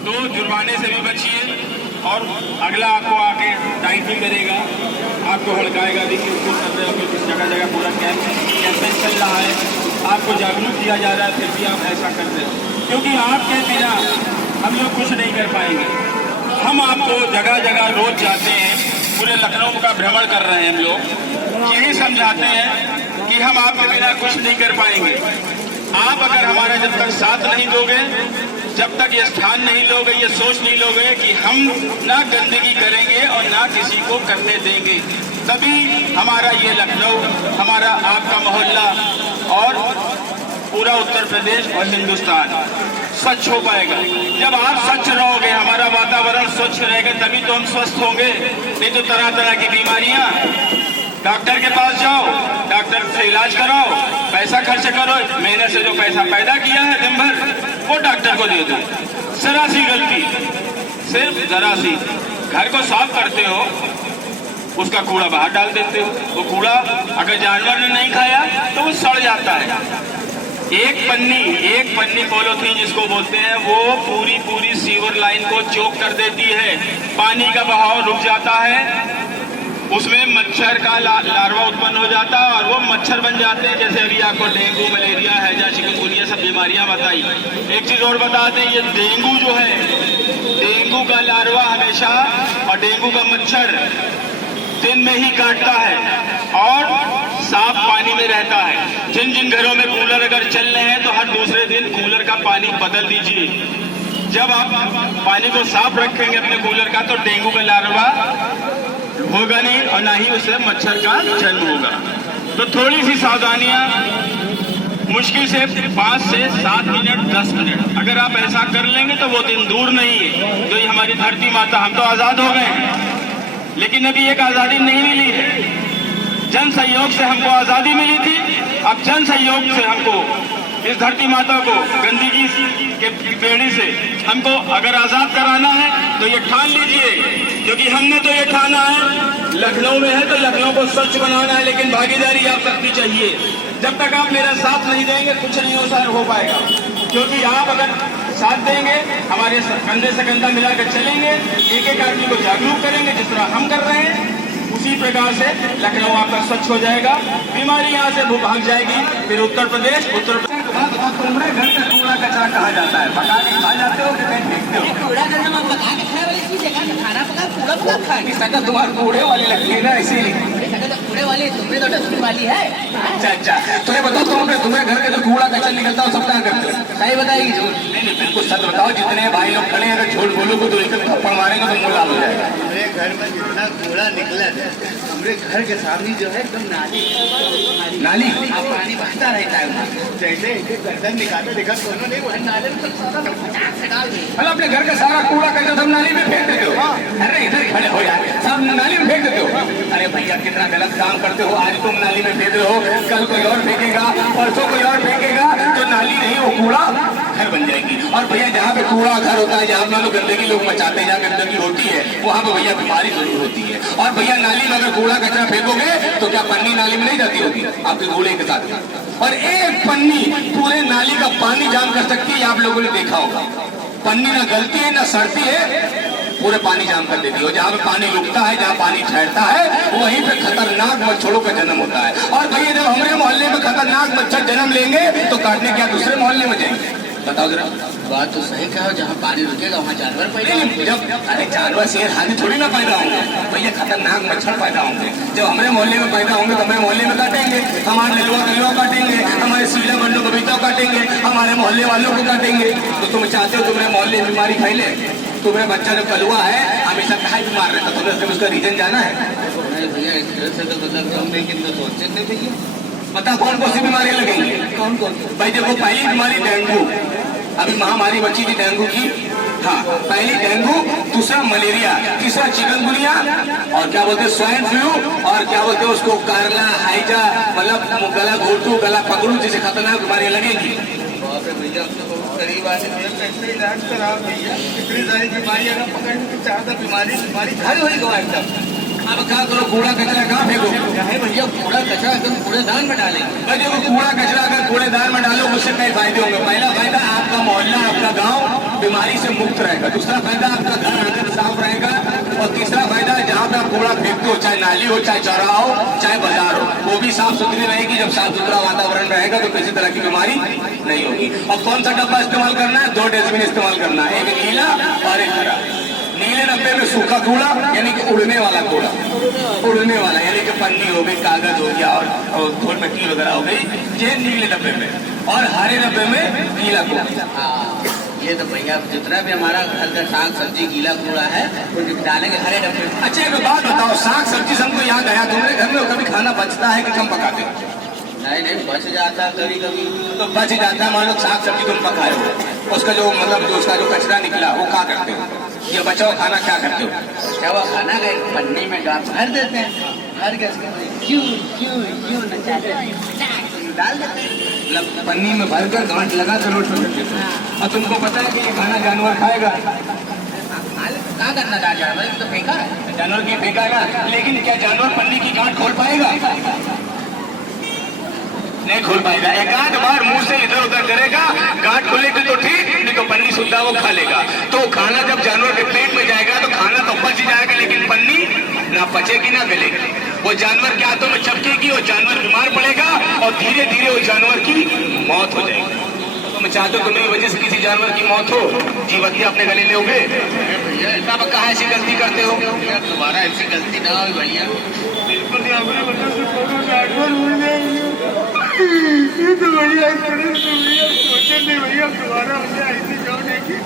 तो जुर्माने से भी बचिए और अगला आपको आके टाइट भी करेगा, आपको हड़काएगा। देखिए उसको कर रहे हो किस जगह जगह पूरा कैंपेन चल रहा है, आपको जागरूक किया जा रहा है, फिर भी आप ऐसा कर रहे हो। क्योंकि आपके बिना हम लोग कुछ नहीं कर पाएंगे। हम आपको जगह जगह रोज जाते हैं, पूरे लखनऊ का भ्रमण कर रहे हैं हम लोग, यही समझाते हैं कि हम आपके बिना कुछ नहीं कर पाएंगे। आप अगर हमारा जब तक साथ नहीं दोगे, जब तक ये स्थान नहीं लोगे, ये सोच नहीं लोगे कि हम ना गंदगी करेंगे और ना किसी को करने देंगे, तभी हमारा ये लखनऊ, हमारा आपका मोहल्ला और पूरा उत्तर प्रदेश और हिंदुस्तान स्वच्छ हो पाएगा। जब आप स्वच्छ रहोगे, हमारा वातावरण स्वच्छ रहेगा, तभी तो हम स्वस्थ होंगे। नहीं तो तरह तरह की बीमारियां, डॉक्टर के पास जाओ, डॉक्टर से इलाज कराओ, पैसा खर्च करो, मेहनत से जो पैसा पैदा किया है दिन भर वो डॉक्टर को दे दो। जरा सी गलती, सिर्फ जरा सी, घर को साफ करते हो, उसका कूड़ा बाहर डाल देते हो। वो कूड़ा अगर जानवर ने नहीं खाया तो वो सड़ जाता है। एक पन्नी पॉलीथीन जिसको बोलते हैं, वो पूरी सीवर लाइन को चोक कर देती है। पानी का बहाव रुक जाता है, उसमें मच्छर का लार्वा उत्पन्न हो जाता है और वो मच्छर बन जाते हैं। जैसे अभी आपको डेंगू, मलेरिया, हैजा, चिकनगुनिया सब बीमारियां बताई। एक चीज और बता दें, ये डेंगू जो है, डेंगू का लार्वा हमेशा और डेंगू का मच्छर दिन में ही काटता है और साफ पानी में रहता है। जिन जिन घरों में कूलर अगर चल रहे हैं तो हर दूसरे दिन कूलर का पानी बदल दीजिए। जब आप पानी को साफ रखेंगे अपने कूलर का, तो डेंगू का लार्वा होगा नहीं और ना ही उससे मच्छर का जन्म होगा। तो थोड़ी सी सावधानियां, मुश्किल से 5 से 7 मिनट 10 मिनट अगर आप ऐसा कर लेंगे तो वो दिन दूर नहीं है। जो ये हमारी धरती माता, हम तो आजाद हो गए हैं, लेकिन अभी एक आजादी नहीं मिली है। जन सहयोग से हमको आजादी मिली थी, अब जन सहयोग से हमको इस धरती माता को गंदगी के बेड़ी से हमको अगर आजाद कराना है तो ये ठान लीजिए, क्योंकि हमने तो ये ठाना है, लखनऊ में है तो लखनऊ को स्वच्छ बनाना है, लेकिन भागीदारी आप सबकी चाहिए। जब तक आप मेरा साथ नहीं देंगे कुछ नहीं हो पाएगा। क्योंकि आप अगर साथ देंगे, हमारे कंधे से कंधा मिलाकर चलेंगे, एक एक आदमी को जागरूक करेंगे, जिस तरह हम कर रहे हैं, उसी प्रकार से लखनऊ आपका स्वच्छ हो जाएगा, बीमारी यहाँ से भाग जाएगी। फिर उत्तर प्रदेश तुम्हारे घर का कूड़ा कचरा कहा जाता है, पका के खा जाते हो कि कहीं फेंकते हो? कूड़ा करना में पका के खाने वाली चीज है, खाना पका कूड़ा पका खाए। सकल तुम्हारे कूड़े वाली लगती है ना, इसीलिए। कूड़े वाली तुम्हें तो डस्टबिन वाली है। अच्छा, तो ये बताओ तुम्हारे घर का जो कूड़ा कचरा निकलता है सब क्या करते हो? सही बताएगी झूठ? नहीं, बिल्कुल सच बताओ। जितने भाई लोग खड़े हैं, अगर झूठ बोलोगे तो एक थप्पड़ मारेंगे तो मुंह लाल हो जाएगा। हमारे घर में जितना कूड़ा निकला है, हमारे घर के सामने जो है एकदम नाली पानी बहता रहता है। जैसे गर्दन निकाले देखा दोनों नहीं, वही नाले में मतलब अपने घर का सारा कूड़ा कचरा सब नाली में फेंक देते हो? अरे इधर खड़े हो यार, सब नाली में फेंक देते हो? अरे भैया कितना गलत काम करते हो। आज तुम नाली में फेंक रहे हो, कल कोई और फेंकेगा, परसों कोई और फेंकेगा, तो नाली नहीं वो कूड़ा घर बन जाएगी। और भैया जहाँ पे कूड़ा घर होता है, जहाँ पे गंदगी लोग मचाते हैं, जहाँ गंदगी होती है, वहाँ पे भैया बीमारी जरूर होती है। और भैया नाली में अगर कूड़ा कचरा फेंकोगे तो क्या पन्नी नाली में नहीं जाती होगी आपके कूड़े के साथ? और एक पन्नी पूरे नाली का पानी जाम कर सकती है, आप लोगों ने देखा होगा। पन्नी ना गलती है ना सड़ती है, पूरे पानी जाम कर देती है। जहाँ पे पानी रुकता है, जहाँ पानी ठहरता है, वहीं पे खतरनाक मच्छरों का जन्म होता है। और भैया जब हमारे मोहल्ले में खतरनाक मच्छर जन्म लेंगे तो काटने क्या दूसरे मोहल्ले में जाएंगे? बताओ जरा। बात तो सही कहा, जहाँ पानी रुकेगा वहाँ जानवर पैदा होंगे। जब अरे जानवर शेर हाथी थोड़ी ना पैदा होंगे भैया, खतरनाक मच्छर पैदा होंगे। जब हमारे मोहल्ले में पैदा होंगे तो हमारे मोहल्ले में काटेंगे, हमारे ललुआ काटेंगे, हमारे सीला बंडो बबीता काटेंगे, हमारे मोहल्ले वालों को काटेंगे। तो तुम चाहते हो तुम्हारे मोहल्ले में बीमारी फैले? तुम्हारे बच्चा जो कलुआ है हमेशा कहाँ बीमार रहता, तुम्हें उसका रीजन जाना है? भैया इस तरह से तो मतलब हम लेकिन तो सोचते थे भैया। पता कौन कौन सी बीमारियां लगेंगी? कौन भाई देखो, पहली बीमारी डेंगू, अभी महामारी बची थी डेंगू की। हाँ, पहली डेंगू, दूसरा मलेरिया, तीसरा चिकनगुनिया, और क्या बोलते हैं स्वाइन फ्लू, और क्या बोलते हैं उसको कारला, हाइजा, मतलब गला घोटू, गला पकड़ू जैसे खतरनाक बीमारियां लगेंगी। भैया अब तो बहुत करीब आने कैसे इलाज करा भैया, इतनी सारी बीमारियां अगर पकड़ने की चाहता बीमारी घर हो गवा एकदम। अब क्या करो, कूड़ा कचरा कहाँ फेंको? भैया कूड़ा कचरा एकदम कूड़ेदान में डालेंगे। देखो, कूड़ा कचरा अगर कूड़ेदान में डालो उससे कई फायदे होंगे। पहला फायदा, आपका मोहल्ला, आपका गांव बीमारी से मुक्त रहेगा। दूसरा फायदा आपका घर आंगन साफ रहेगा। और तीसरा फायदा जहाँ पे आप कूड़ा फेंकते हो, चाहे नाली हो, चाहे चौराहा हो, चाहे बाजार हो, वो भी साफ सुथरी रहेगी। जब साफ सुथरा वातावरण रहेगा तो किसी तरह की बीमारी नहीं होगी। और कौन सा डब्बा इस्तेमाल करना है? 2 डस्टबिन इस्तेमाल करना है, एक गीला और एक हरा। नीले डब्बे में सूखा कूड़ा यानी कि उड़ने वाला कूड़ा, उड़ने वाला यानी कि पन्नी हो गई, कागज हो गया और धूल मिट्टी वगैरह हो गई, ये नीले डब्बे में। और हरे डब्बे में गीला कूड़ा। ये तो भैया जितना भी हमारा घर का साग सब्जी गीला कूड़ा है वो डालेंगे हरे डब्बे में। अच्छा एक बात बताओ, साग सब्जी से हमको याद आया, तुम्हारे घर में कभी खाना बचता है कि कम पकाते हो? नहीं बच जाता कभी कभी। तो बच जाता है, मान लो साग सब्जी तुम पकाए हो, उसका जो मतलब जो उसका जो कचरा निकला वो क्या करते हो? ये बचा हुआ खाना क्या करते हो? क्या वो खाना का एक पन्नी में भर देते हैं, भर के क्यों डाल देते हैं, मतलब पन्नी में भरकर गांठ लगा कर रोड पर रखते हो। और तुमको पता है कि ये खाना जानवर खाएगा? क्या करना था जानवर तो फेंका है, जानवर की फेंका है ना, लेकिन क्या जानवर पन्नी की गांठ खोल पाएगा? नहीं खोल पाएगा। एक आध बार मुंह से इधर उधर करेगा, गांठ खोलेगा तो ठीक, नहीं तो पन्नी सुद्धा वो खा लेगा। तो खाना जब जानवर के पेट में जाएगा तो खाना तो बच जाएगा, लेकिन पन्नी ना पचेगी ना गलेगी। वो जानवर के हाथों में चपकेगी, वो जानवर बीमार पड़ेगा और धीरे धीरे वो जानवर की मौत हो जाएगी। तुम चाहते हो मेरी वजह से किसी जानवर की मौत हो, जीवती अपने गले लोगे? भैया इतना पक्का ऐसी गलती करते हो? दोबारा ऐसी गलती ना हो भैया। ये तो बढ़िया सोचे नहीं भैया, दोबारा मुझे ऐसी क्यों नहीं की।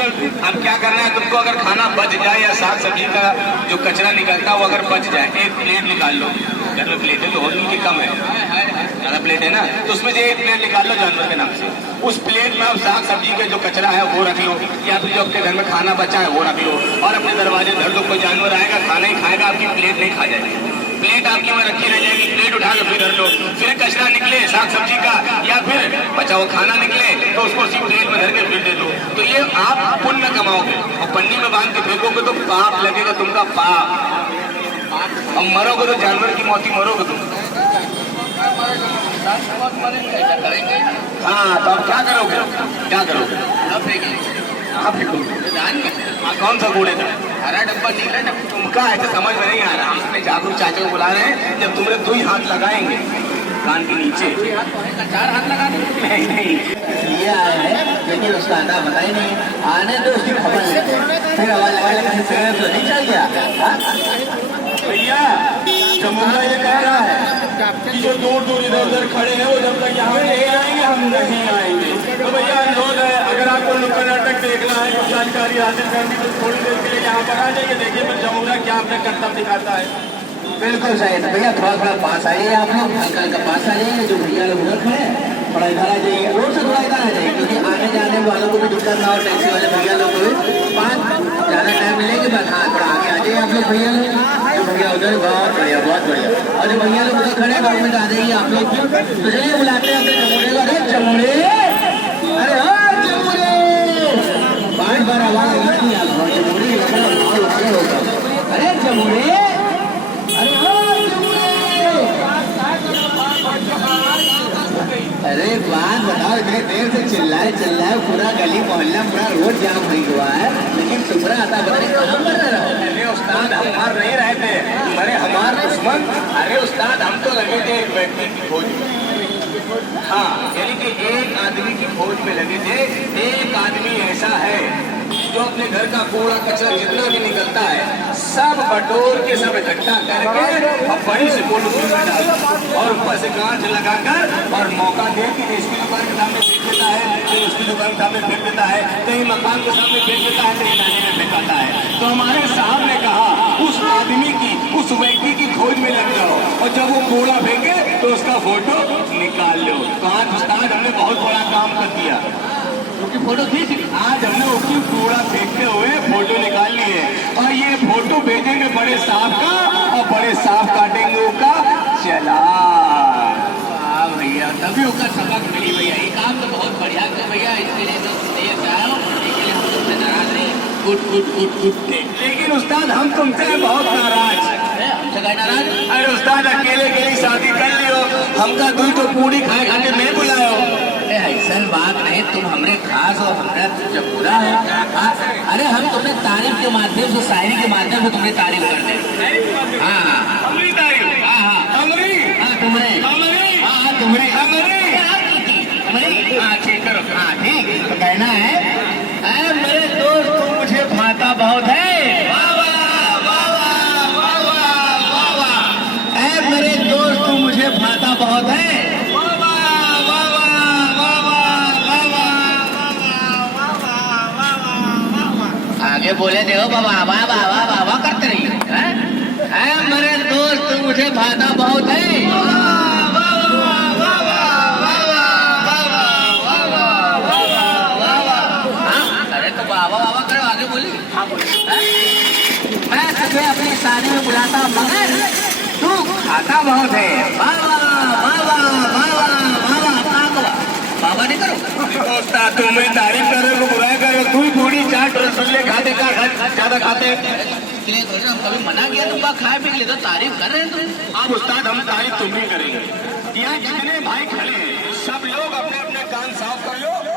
अब क्या करना है तुमको? अगर खाना बच जाए या साग सब्जी का जो कचरा निकलता है वो अगर बच जाए, एक प्लेट निकाल लो। घर में प्लेट है तो होगी की कम है, ज़्यादा प्लेट है ना, तो उसमें से एक प्लेट निकाल लो जानवर के नाम से। उस प्लेट में आप साग सब्जी के जो कचरा है वो रख लो, या फिर जो आपके घर में खाना बचा है वो रख लो, और अपने दरवाजे धर दो। कोई जानवर आएगा खाना ही खाएगा, आपकी प्लेट नहीं खा जाएगी। प्लेट आपकी वहाँ रखी रह जाएगी, प्लेट उठा के फिर धर लो। फिर कचरा निकले साग सब्जी का या फिर बचा हुआ खाना निकले तो उसको उसी प्लेट में धर के फिर दे दो। तो ये आप पुण्य कमाओगे। और पन्नी में बांध के फेंकोगे तो पाप लगेगा तुमका, पाप। अब मरोगे तो जानवर की मौत ही मरोगे तुम। हाँ तो अब क्या करोगे? क्या करोगे? अब फेंकेंगे, आप कौन सा कूड़े था? हरा डब्बा नीला डब्बा। तुमका ऐसे समझ में नहीं आ रहा। हम अपने जागरूक चाचा को बुला रहे हैं, जब तुम्हारे 2 ही हाथ लगाएंगे कान के नीचे, 4 हाथ लगा देंगे। नहीं ये आया है लेकिन उसका अंदा पता ही नहीं, आने तो उसकी खबर लेते हैं, फिर आवाज लगा तो नहीं चल गया। भैया जमुना ये कह रहा है कि जो दूर दूर इधर उधर खड़े हैं वो जब तक यहाँ नहीं आएंगे हम नहीं आएंगे। तो भैया अनुरोध है, अगर आपको नुक्कड़ नाटक देखना है, कुछ जानकारी हासिल करनी तो थोड़ी देर के लिए यहाँ पर आ जाइए, देखिए फिर जमुना क्या अपने कर्तव्य दिखाता है। बिल्कुल सही। तो भैया थोड़ा पास आइए, आप लोग अंकल का पास आ जाइए, जो भैया लोग उधर खड़े हैं थोड़ा इधर आ जाइए, रोड से थोड़ा इधर आ जाइए, क्योंकि आने जाने वालों को भी दिक्कत ना हो, टैक्सी वाले भैया लोग को भी ज़्यादा टाइम मिलेंगे। बस हाँ थोड़ा आगे आ जाइए आप लोग भैया लोग, जो भैया उधर, बहुत बढ़िया बहुत बढ़िया। और जो भैया लोग उधर खड़े हैं में आ जाइए आप लोग। तो चलिए बुलाते हैं अपने जमुने को। अरे जमुने, अरे हाँ जमुने, बार आवाज नहीं आ रहा जमुने, अरे जमुने, अरे हाँ जमुने। अरे बात बताओ, इतने देर से चिल्लाए पूरा गली मोहल्ला पूरा रोड जाम हो हुआ है, लेकिन तुम्हारा आता बताइए कहाँ पर रहो? अरे उस्ताद हम मार नहीं रहे थे, अरे हमारे दुश्मन। अरे उस्ताद हम तो लगे थे एक व्यक्ति की खोज में। हाँ यानी कि एक आदमी की खोज में लगे थे। एक आदमी ऐसा है जो अपने घर का कूड़ा कचरा जितना भी निकलता है सब बटोर के सब इकट्ठा करके और बड़ी से पोलिथीन में डाल और ऊपर से गांठ लगाकर और मौका दे कि इसकी दुकान के सामने फेंक देता है, कहीं उसकी दुकान के सामने फेंक देता है, कहीं मकान के सामने फेंक देता है, कहीं नाले में फेंकाता है। तो हमारे साहब ने कहा उस आदमी की, उस व्यक्ति की खोज में लग जाओ और जब वो कूड़ा फेंके तो उसका फोटो निकाल लो। तो आज उस्ताद हमने बहुत बड़ा काम कर दिया, क्योंकि फोटो खींच ली। आज हमने उसकी कूड़ा फेंकते हुए फोटो निकाल ली है और ये फोटो भेजेंगे बड़े साहब का और बड़े साहब काटेंगे उसका चला। भैया तभी उसका सबक मिली भैया। ये काम तो बहुत बढ़िया था भैया, इसके लिए तो देर से आए हो, इसके लिए हम तुमसे नाराज नहीं, गुट थे। लेकिन उस्ताद हम तुमसे बहुत नाराज। हमसे कहीं नाराज? अरे उस्ताद अकेले शादी कर लियो, हमका 2 तो पूरी खाए खाने में बुलायो। ऐसा बात नहीं, तुम हमरे खास और हमरा जब पूरा है। हाँ, अरे हम तुमने तारीफ के माध्यम से, शायरी के माध्यम से तुमने तारीफ कर दे। हाँ हमरी तारीफ, हाँ हाँ हमरी, हाँ तुमरे, हमरी, हाँ हाँ तुमरे, हमरी, हाँ ठीक करो, हाँ ठीक। तो कहना है मेरे दोस्त तुम मुझे भाता बहुत है, वाह वाह वाह वाह वाह वाह वाह। मेरे दोस्त तुम मुझे भाता बहुत है, वाह वाह वाह वाह वाह वाह वाह वाह वाह। आगे बोले देखो बाबा, वाह वाह वाह वाह वाह करते रहिए। मेरे दोस्त तुम मुझे भाता बहुत है, मैं तुझे अपनी शादी में बुलाता मगर तू खाता बहुत है, बाबा बाबा बाबा बाबा बाबा नहीं करो। उस्ताद तुम्हें तारीफ कर रहे हो, बुराई कर रहे हो, तू पूरी चाट रसगुल्ले खाते का ज्यादा खाते हैं। इसलिए थोड़ी हम कभी मना किया तुमका खाए पी के लिए, तो तारीफ कर रहे हैं तुम। अब उस्ताद हम तारीफ तुम ही करेंगे। यहाँ जितने भाई खड़े हैं सब लोग अपने अपने कान साफ कर लो।